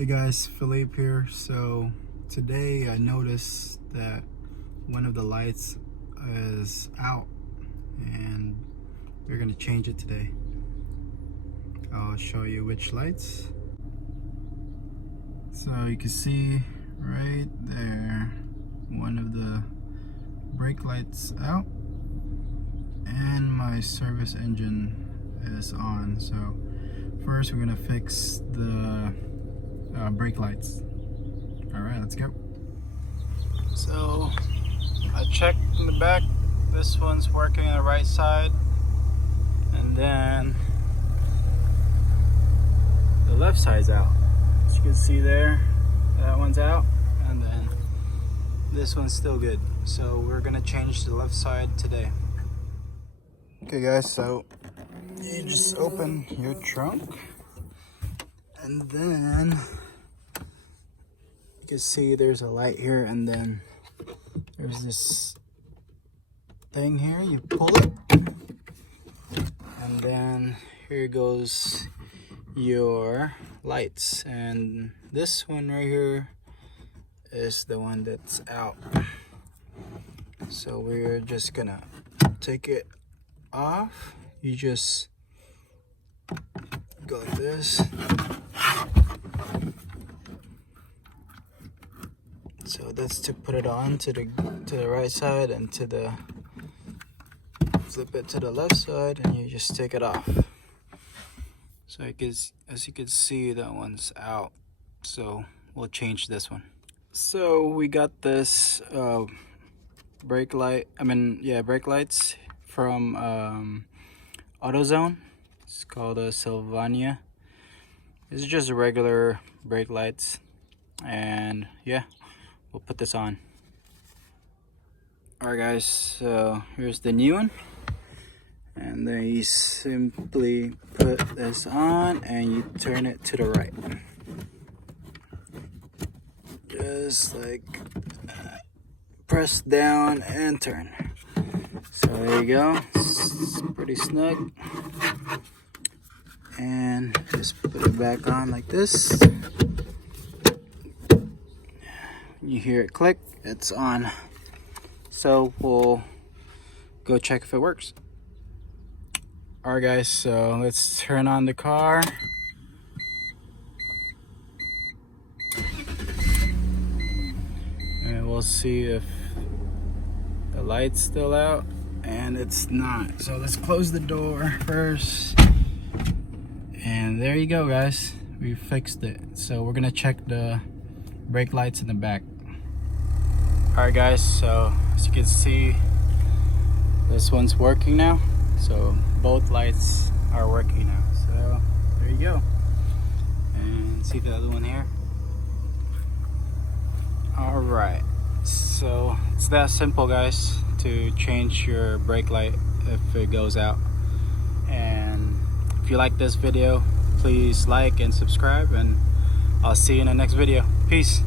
Hey guys, Philippe here. So today I noticed that one of the lights is out and we're gonna change it today. I'll show you which lights. So you can see right there, one of the brake lights out and my service engine is on. So first we're gonna fix the brake lights. All right, let's go. So I checked in the back. This one's working on the right side, and then the left side's out. As you can see there, that one's out, and then this one's still good. So we're gonna change the left side today. Okay guys, so you just open your trunk, and then you can see there's a light here, and then there's this thing here. You pull it, and then here goes your lights, and this one right here is the one that's out. So we're just gonna take it off. You just go like this. So that's to put it on to the right side, and to the flip it to the left side, and you just take it off. So as you can see, that one's out. So we'll change this one. So we got this brake lights from AutoZone. It's called a Sylvania. This is just regular brake lights, and yeah, we'll put this on. Alright guys, so here's the new one, and then you simply put this on and you turn it to the right, just like press down and turn. So there you go, it's pretty snug, and just put it back on like this. You hear it click, it's on. So we'll go check if it works. Alright guys, so let's turn on the car. And we'll see if the light's still out, and it's not. So let's close the door first. And there you go guys, we fixed it. So we're gonna check the brake lights in the back. Alright guys, so as you can see, this one's working now. So both lights are working now. So there you go. And see the other one here. Alright, so it's that simple guys, to change your brake light if it goes out. And if you like this video, please like and subscribe, and I'll see you in the next video. Peace.